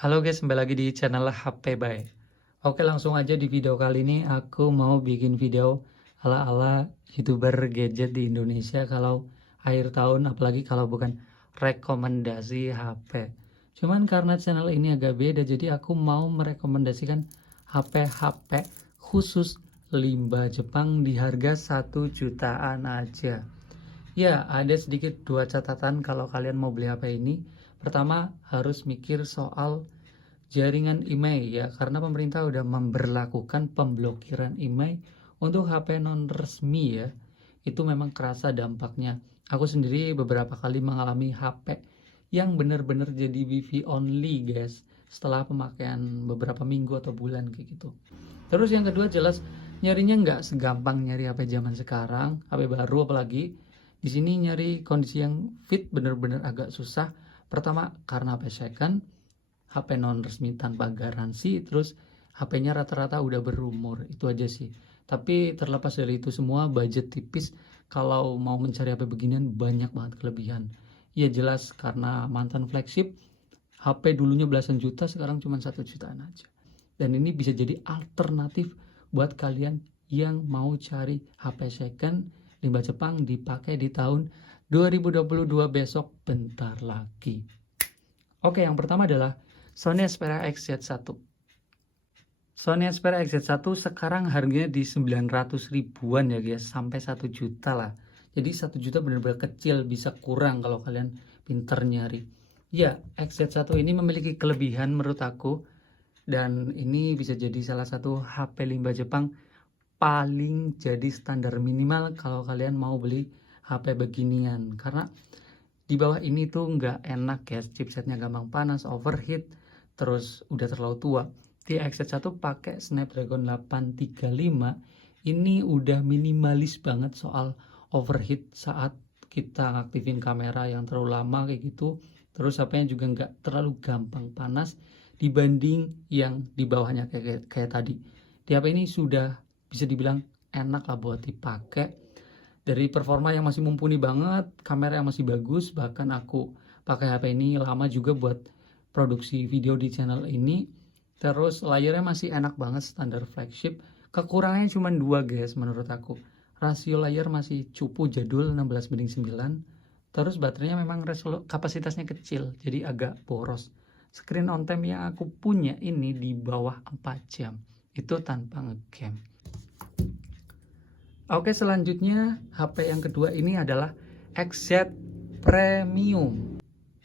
Halo guys, kembali lagi di channel HP Bay. Oke, langsung aja di video kali ini aku mau bikin video ala-ala YouTuber gadget di Indonesia kalau akhir tahun, apalagi kalau bukan rekomendasi HP. Cuman karena channel ini agak beda, jadi aku mau merekomendasikan HP-HP khusus limbah Jepang di harga 1 jutaan aja. Ya, ada sedikit dua catatan kalau kalian mau beli HP ini. Pertama, harus mikir soal jaringan email ya, karena pemerintah udah memberlakukan pemblokiran email untuk HP non resmi ya. Itu memang kerasa dampaknya. Aku sendiri beberapa kali mengalami HP yang benar-benar jadi wifi only guys, setelah pemakaian beberapa minggu atau bulan kayak gitu. Terus yang kedua, jelas nyarinya nggak segampang nyari HP zaman sekarang, HP baru apalagi. Di sini nyari kondisi yang fit bener-bener agak susah. Pertama karena HP second, HP non resmi tanpa garansi, terus HP-nya rata-rata udah berumur. Itu aja sih. Tapi terlepas dari itu semua, budget tipis kalau mau mencari HP beginian banyak banget kelebihan. Ya jelas karena mantan flagship, HP dulunya belasan juta, sekarang cuma 1 jutaan aja. Dan ini bisa jadi alternatif buat kalian yang mau cari HP second limbah Jepang dipakai di tahun 2022 besok bentar lagi. Oke, yang pertama adalah Sony Xperia XZ1. Sony Xperia XZ1 sekarang harganya di 900 ribuan ya guys, sampai 1 juta lah. Jadi 1 juta benar-benar kecil, bisa kurang kalau kalian pinter nyari. Ya, XZ1 ini memiliki kelebihan menurut aku, dan ini bisa jadi salah satu HP limbah Jepang paling jadi standar minimal kalau kalian mau beli HP beginian. Karena di bawah ini tuh nggak enak ya, chipsetnya gampang panas, overheat, terus udah terlalu tua. Di XZ1 pakai Snapdragon 835, ini udah minimalis banget soal overheat saat kita aktifin kamera yang terlalu lama kayak gitu. Terus HP-nya juga nggak terlalu gampang panas dibanding yang di bawahnya kayak tadi. Di HP ini sudah bisa dibilang enak lah buat dipakai. Dari performa yang masih mumpuni banget, kamera yang masih bagus, bahkan aku pakai HP ini lama juga buat produksi video di channel ini. Terus layarnya masih enak banget, standar flagship. Kekurangannya cuma 2 guys menurut aku. Rasio layar masih cupu jadul 16:9. Terus baterainya memang kapasitasnya kecil, jadi agak boros. Screen on time yang aku punya ini di bawah 4 jam. Itu tanpa ngegame. Oke, selanjutnya HP yang kedua ini adalah XZ Premium.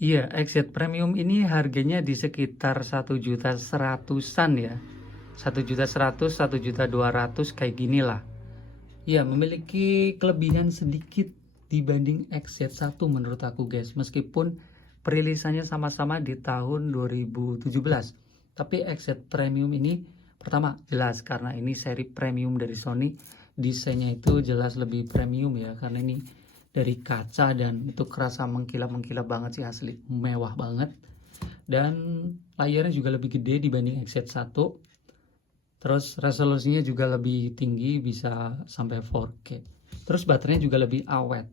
Iya, XZ Premium ini harganya di sekitar 1.100.000-an ya. 1.100.000, 1.200.000 kayak gini lah. Ya, memiliki kelebihan sedikit dibanding XZ1 menurut aku guys. Meskipun perilisannya sama-sama di tahun 2017. Tapi XZ Premium ini pertama jelas karena ini seri premium dari Sony. Desainnya itu jelas lebih premium ya, karena ini dari kaca dan itu kerasa mengkilap-mengkilap banget sih, asli mewah banget. Dan layarnya juga lebih gede dibanding XZ1. Terus resolusinya juga lebih tinggi, bisa sampai 4K. Terus baterainya juga lebih awet.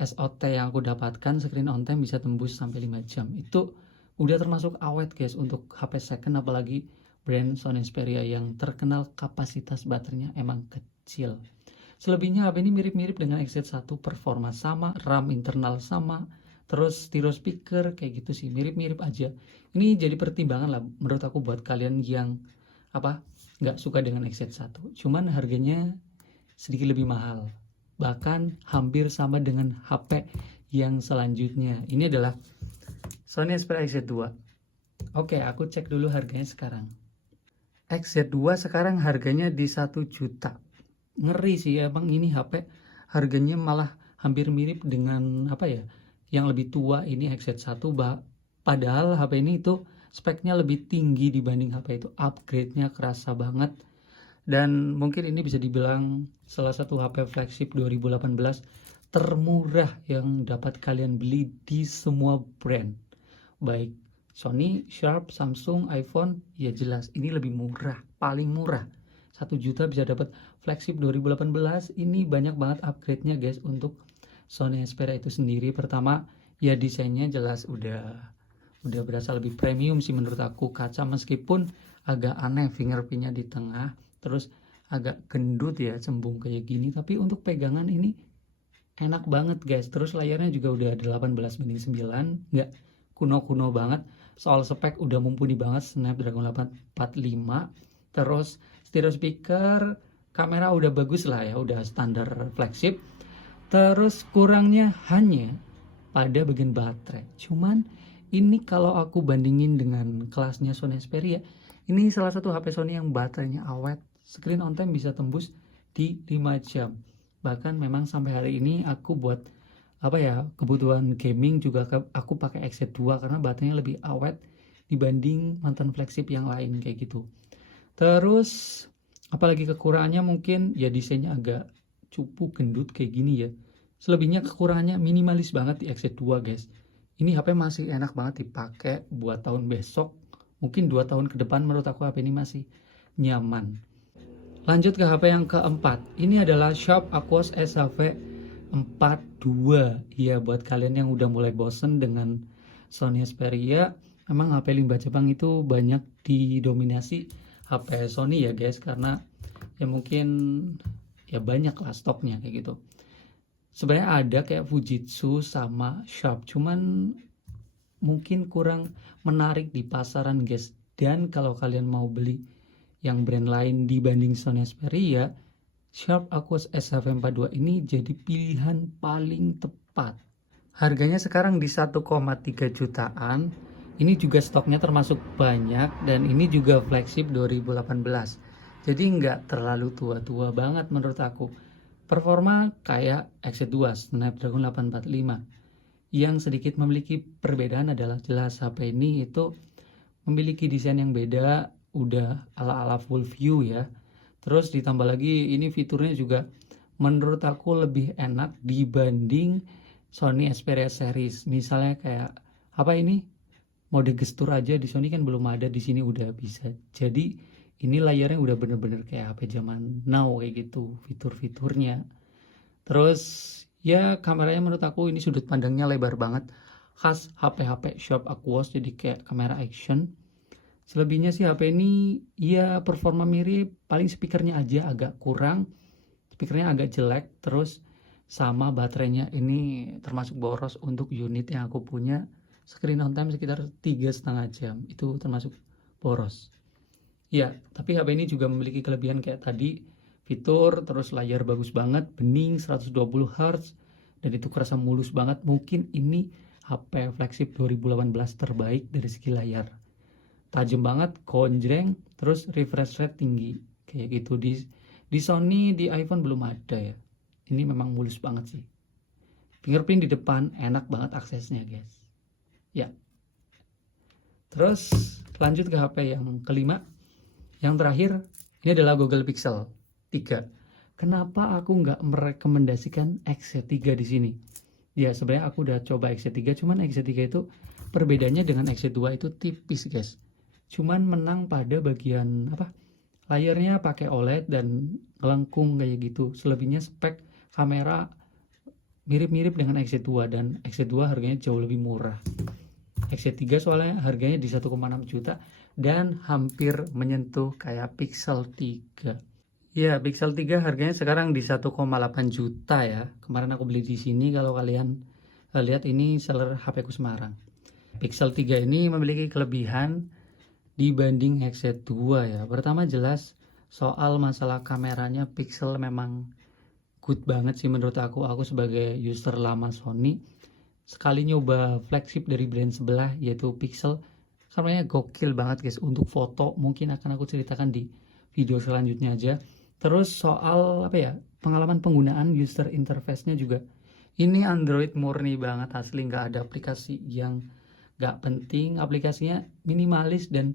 SOT yang aku dapatkan, screen on time, bisa tembus sampai 5 jam. Itu udah termasuk awet guys untuk HP second, apalagi brand Sony Xperia yang terkenal kapasitas baterainya emang kecil. Selebihnya HP ini mirip-mirip dengan XZ1, performa sama, RAM internal sama, terus stereo speaker kayak gitu sih, mirip-mirip aja. Ini jadi pertimbangan lah menurut aku buat kalian yang nggak suka dengan XZ1. Cuman harganya sedikit lebih mahal, bahkan hampir sama dengan HP yang selanjutnya. Ini adalah Sony Xperia XZ2. Oke, aku cek dulu harganya sekarang. XZ2 sekarang harganya di 1 juta. Ngeri sih, emang ini HP harganya malah hampir mirip dengan yang lebih tua ini XZ1. Padahal HP ini itu speknya lebih tinggi dibanding HP itu, upgrade-nya kerasa banget. Dan mungkin ini bisa dibilang salah satu HP flagship 2018 termurah yang dapat kalian beli di semua brand, baik Sony, Sharp, Samsung, iPhone. Ya jelas ini lebih murah, paling murah. 1 juta bisa dapat flagship 2018. Ini banyak banget upgrade-nya guys untuk Sony Xperia itu sendiri. Pertama ya desainnya jelas udah udah berasa lebih premium sih menurut aku. Kaca meskipun agak aneh fingerprintnya di tengah, terus agak gendut ya, cembung kayak gini, tapi untuk pegangan ini enak banget guys. Terus layarnya juga udah 18:9, nggak kuno-kuno banget. Soal spek udah mumpuni banget, Snapdragon 845. Terus stereo speaker, kamera udah bagus lah ya, udah standar flagship. Terus kurangnya hanya pada bagian baterai. Cuman ini kalau aku bandingin dengan kelasnya Sony Xperia, ini salah satu HP Sony yang baterainya awet, screen on time bisa tembus di 5 jam. Bahkan memang sampai hari ini aku buat kebutuhan gaming juga aku pakai XZ2 karena baterainya lebih awet dibanding mantan flagship yang lain kayak gitu. Terus apalagi kekurangannya mungkin ya desainnya agak cupu gendut kayak gini ya. Selebihnya kekurangannya minimalis banget di XZ2 guys. Ini HP masih enak banget dipakai buat tahun besok, mungkin 2 tahun ke depan menurut aku HP ini masih nyaman. Lanjut ke HP yang keempat. Ini adalah Sharp Aquos SHV 42. Ya buat kalian yang udah mulai bosen dengan Sony Xperia, memang HP limbah Jepang itu banyak didominasi HP Sony ya guys, karena ya mungkin ya banyak lah stoknya kayak gitu. Sebenarnya ada kayak Fujitsu sama Sharp, cuman mungkin kurang menarik di pasaran guys. Dan kalau kalian mau beli yang brand lain dibanding Sony Xperia, Sharp Aquos SHV42 ini jadi pilihan paling tepat. Harganya sekarang di 1,3 jutaan. Ini juga stoknya termasuk banyak dan ini juga flagship 2018. Jadi nggak terlalu tua-tua banget menurut aku. Performa kayak XZ2 Snapdragon 845. Yang sedikit memiliki perbedaan adalah jelas HP ini itu memiliki desain yang beda, udah ala-ala full view ya. Terus ditambah lagi ini fiturnya juga menurut aku lebih enak dibanding Sony Xperia series. Misalnya kayak mode gestur aja di Sony kan belum ada, di sini udah bisa. Jadi ini layarnya udah bener-bener kayak HP zaman now kayak gitu fitur-fiturnya. Terus ya kameranya menurut aku ini sudut pandangnya lebar banget, khas HP-HP Sharp Aquos, jadi kayak kamera action. Selebihnya sih HP ini ya performa mirip, paling speakernya aja agak kurang, speakernya agak jelek. Terus sama baterainya ini termasuk boros untuk unit yang aku punya, screen on time sekitar 3,5 jam, itu termasuk boros ya. Tapi HP ini juga memiliki kelebihan kayak tadi, fitur, terus layar bagus banget, bening 120 Hz, dan itu kerasa mulus banget. Mungkin ini HP flagship 2018 terbaik dari segi layar, tajam banget, konjreng, terus refresh rate tinggi kayak gitu. Di Sony, di iPhone belum ada ya. Ini memang mulus banget sih. Fingerprint di depan, enak banget aksesnya guys ya. Terus lanjut ke HP yang kelima, yang terakhir. Ini adalah Google Pixel 3. Kenapa aku nggak merekomendasikan XZ3 di sini? Ya sebenarnya aku udah coba XZ3, cuman XZ3 itu perbedaannya dengan XZ2 itu tipis guys. Cuman menang pada bagian layarnya pakai OLED dan ngelengkung kayak gitu. Selebihnya spek kamera mirip-mirip dengan XZ2, dan XZ2 harganya jauh lebih murah. XZ3 soalnya harganya di 1,6 juta dan hampir menyentuh kayak Pixel 3. Ya, Pixel 3 harganya sekarang di 1,8 juta ya. Kemarin aku beli di sini, kalau kalian lihat ini seller HP ku Semarang. Pixel 3 ini memiliki kelebihan dibanding XZ2 ya. Pertama jelas soal masalah kameranya, Pixel memang good banget sih menurut aku. Aku sebagai user lama Sony, sekali nyoba flagship dari brand sebelah yaitu Pixel, kameranya gokil banget guys. Untuk foto mungkin akan aku ceritakan di video selanjutnya aja. Terus soal pengalaman penggunaan, user interface-nya juga ini Android murni banget asli, nggak ada aplikasi yang nggak penting. Aplikasinya minimalis dan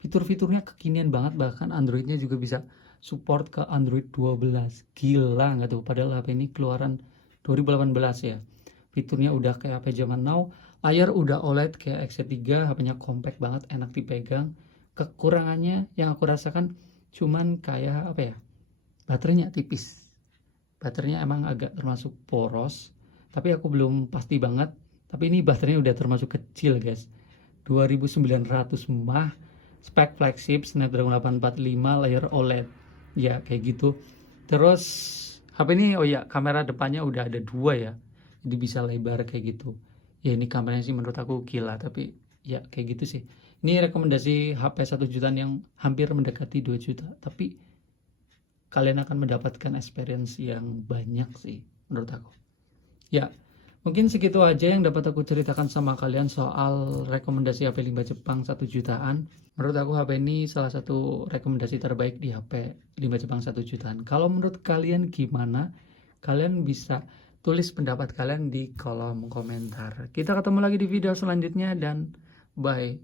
fitur-fiturnya kekinian banget. Bahkan Androidnya juga bisa support ke Android 12. Gila nggak tuh, padahal HP ini keluaran 2018 ya. Fiturnya udah kayak HP zaman now. Layar udah OLED kayak XZ3, HP-nya compact banget, enak dipegang. Kekurangannya yang aku rasakan cuman kayak baterainya tipis. Baterainya emang agak termasuk poros, tapi aku belum pasti banget. Tapi ini baterainya udah termasuk kecil guys. 2900 mAh, spek flagship Snapdragon 845, layar OLED. Ya, kayak gitu. Terus HP ini, oh ya, kamera depannya udah ada 2 ya. Jadi bisa lebar kayak gitu. Ya, ini kameranya sih menurut aku gila, tapi ya kayak gitu sih. Ini rekomendasi HP 1 jutaan yang hampir mendekati 2 juta, tapi kalian akan mendapatkan experience yang banyak sih menurut aku. Ya, mungkin segitu aja yang dapat aku ceritakan sama kalian soal rekomendasi HP 5 Jepang 1 jutaan. Menurut aku HP ini salah satu rekomendasi terbaik di HP 5 Jepang 1 jutaan. Kalau menurut kalian gimana? Kalian bisa tulis pendapat kalian di kolom komentar. Kita ketemu lagi di video selanjutnya dan bye.